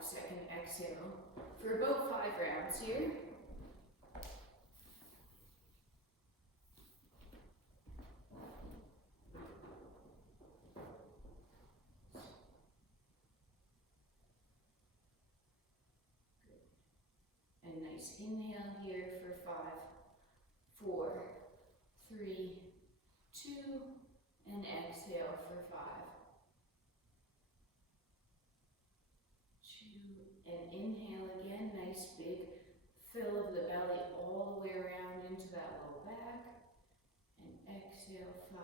5-second exhale for about 5 rounds here. And nice inhale here for 5, 4, 3, 2, and exhale for 5, 2, and inhale again, nice big fill of the belly all the way around into that low back, and exhale 5.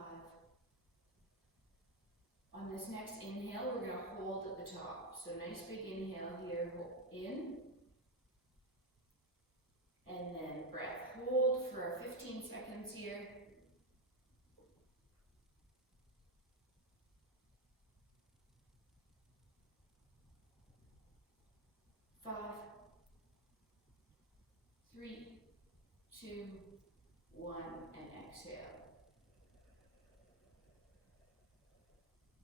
On this next inhale, we're going to hold at the top. So nice big inhale here, hold in, and then breath hold for our 15 seconds here. 5, 3, 2, 1, and exhale.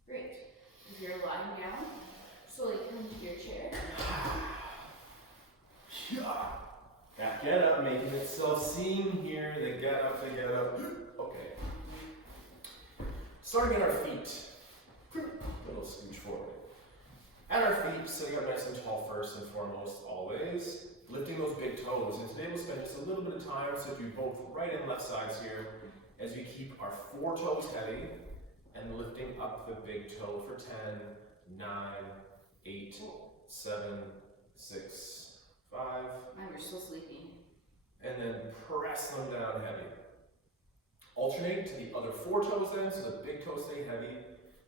Great. If you're lying down, slowly come to your chair. That get up, making itself seen here. The get up, the get up. Okay. Starting at our feet. Little scooch forward. At our feet, sitting up nice and tall first and foremost, always. Lifting those big toes. And today we'll spend just a little bit of time, so do both right and left sides here, as we keep our 4 toes heavy and lifting up the big toe for 10, 9, 8, 7, 6, 5. We're still sleeping. And then press them down heavy. Alternate to the other 4 toes then, so the big toes stay heavy,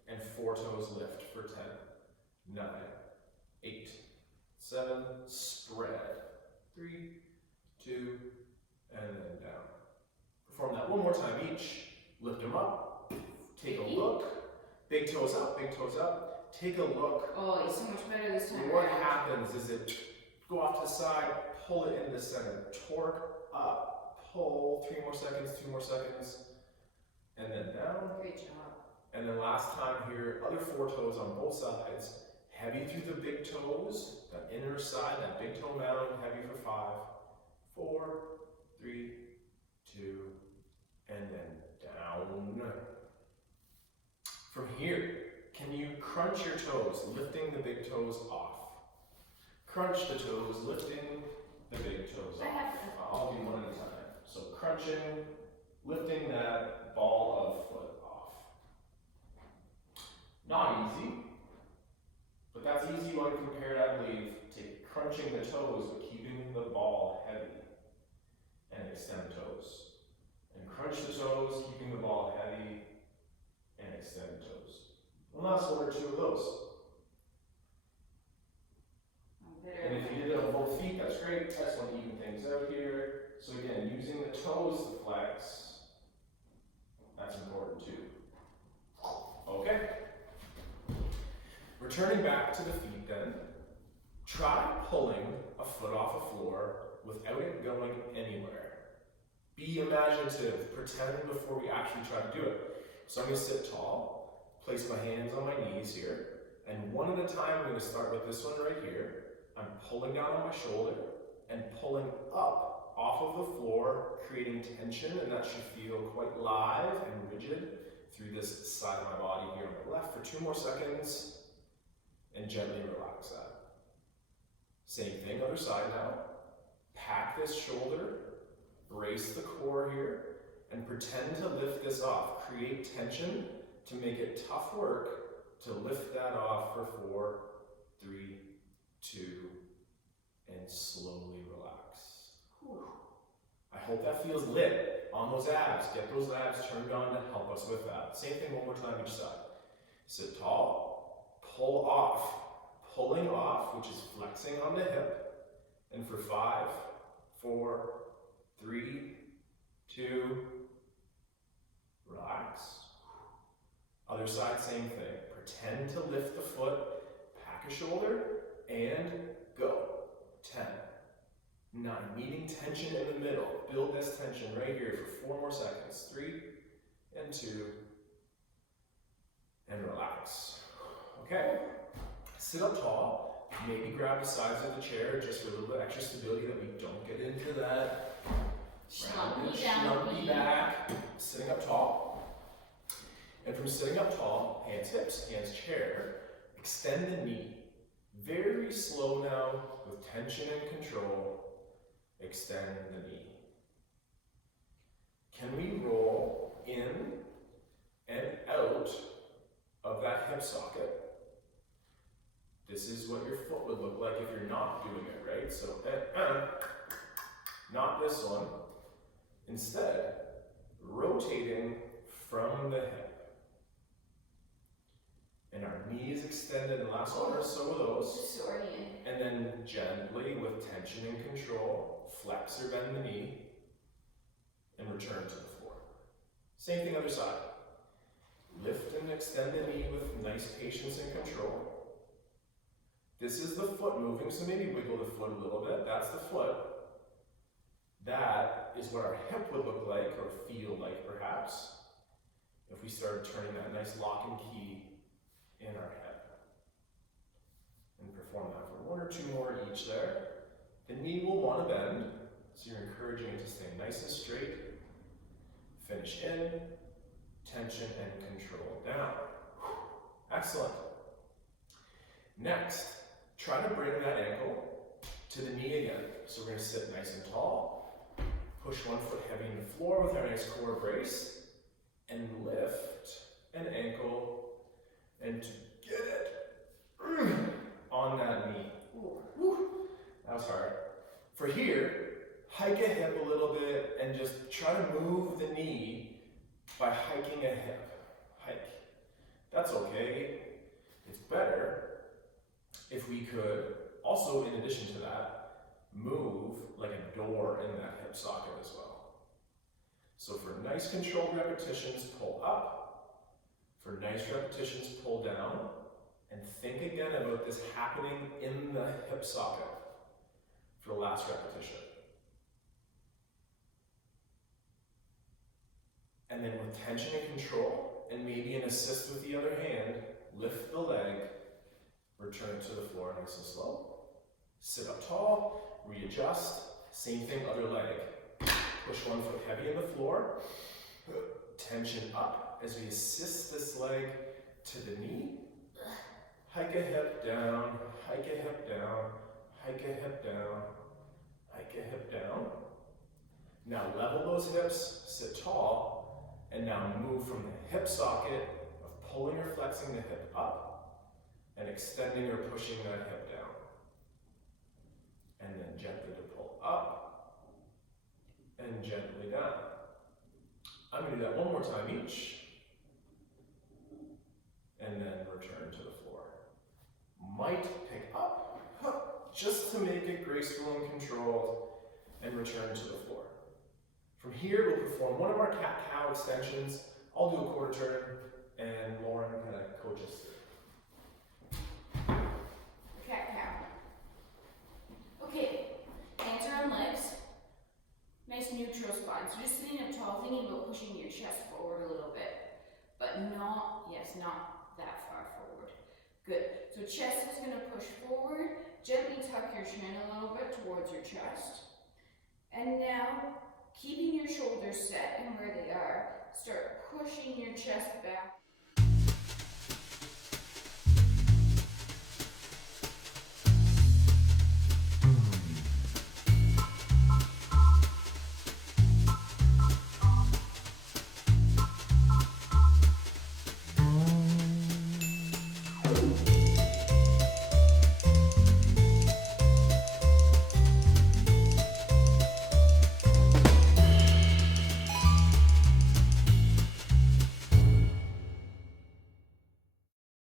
and 4 toes lift for 10, 9, 8, 7, spread, 3, 2, and then down. Perform that one more time each. Lift them up, take a look, big toes up, take a look. Oh, it's so much better this time. What happens is it go off to the side, pull it into the center, torque up, pull, 3 more seconds, 2 more seconds, and then down. Great job. And then last time here, other 4 toes on both sides, heavy through the big toes, that inner side, that big toe mound, heavy for 5, 4, 3, 2, and then down. From here, can you crunch your toes, lifting the big toes off? Crunch the toes, lifting the big toes off. I'll do one at a time. So crunching, lifting that ball of foot off. Not easy, but that's easy when compared, I believe, to crunching the toes but keeping the ball heavy. And extend the toes. And crunch the toes, keeping the ball heavy, and extend the toes. One last 1 or 2 of those. And if you did it on both feet, that's great. Excellent, even things out here. So again, using the toes to flex, that's important too. Okay. Returning back to the feet then, try pulling a foot off a floor without it going anywhere. Be imaginative, pretend before we actually try to do it. So I'm going to sit tall, place my hands on my knees here, and one at a time I'm going to start with this one right here. I'm pulling down on my shoulder and pulling up off of the floor, creating tension, and that should feel quite live and rigid through this side of my body here on the left for 2 more seconds, and gently relax that. Same thing, other side now. Pack this shoulder, brace the core here, and pretend to lift this off. Create tension to make it tough work to lift that off for 4, 3, 2, and slowly relax. Whew. I hope that feels lit on those abs. Get those abs turned on to help us with that. Same thing one more time each side. Sit tall, pull off. Pulling off, which is flexing on the hip. And for 5, 4, 3, 2, relax. Other side, same thing. Pretend to lift the foot, pack a shoulder, and go. 10, 9, meeting tension in the middle. Build this tension right here for 4 more seconds. 3, and 2, and relax. Okay, sit up tall, Maybe grab the sides of the chair just for a little bit extra stability that we don't get into that rounded, schlumpy back. Sitting up tall. And from sitting up tall, hands hips, hands chair, extend the knee. Very slow now, with tension and control, extend the knee. Can we roll in and out of that hip socket? This is what your foot would look like if you're not doing it, right? So, not this one. Instead, rotating from the hip. And our knee is extended, and last one or so of those. And then gently, with tension and control, flex or bend the knee, and return to the floor. Same thing other side. Lift and extend the knee with nice patience and control. This is the foot moving, so maybe wiggle the foot a little bit. That's the foot. That is what our hip would look like, or feel like perhaps, if we started turning that nice lock and key in our hip. And perform that for one or two more each there. The knee will want to bend, so you're encouraging it to stay nice and straight. Finish in, tension and control down. Excellent. Next, try to bring that ankle to the knee again. So we're going to sit nice and tall, push one foot heavy in the floor with our nice core brace, and lift an ankle and to get it on that knee. That was hard. For here, hike a hip a little bit and just try to move the knee by hiking a hip. Hike. That's okay. It's better if we could also, in addition to that, move like a door in that hip socket as well. So for nice controlled repetitions, pull up. For nice repetitions, pull down. And think again about this happening in the hip socket for the last repetition. And then with tension and control, and maybe an assist with the other hand, lift the leg, return to the floor nice and slow. Sit up tall, readjust, same thing, other leg. Push one foot heavy in the floor, tension up as we assist this leg to the knee. Hike a hip down, hike a hip down, hike a hip down, hike a hip down. Now level those hips, sit tall, and now move from the hip socket of pulling or flexing the hip up and extending or pushing that hip down. And then gently to pull up and gently down. I'm going to do that one more time each. And then return to the floor. Might pick up, just to make it graceful and controlled, and return to the floor. From here, we'll perform one of our cat-cow extensions. I'll do a quarter turn, and Lauren kind of coach us through. Cat-cow. Okay, hands are on legs. Nice neutral spine. So just sitting up tall, thinking about pushing your chest forward a little bit. But not that far forward. Good. So chest is going to push forward. Gently tuck your chin a little bit towards your chest. And now, keeping your shoulders set and where they are, start pushing your chest back.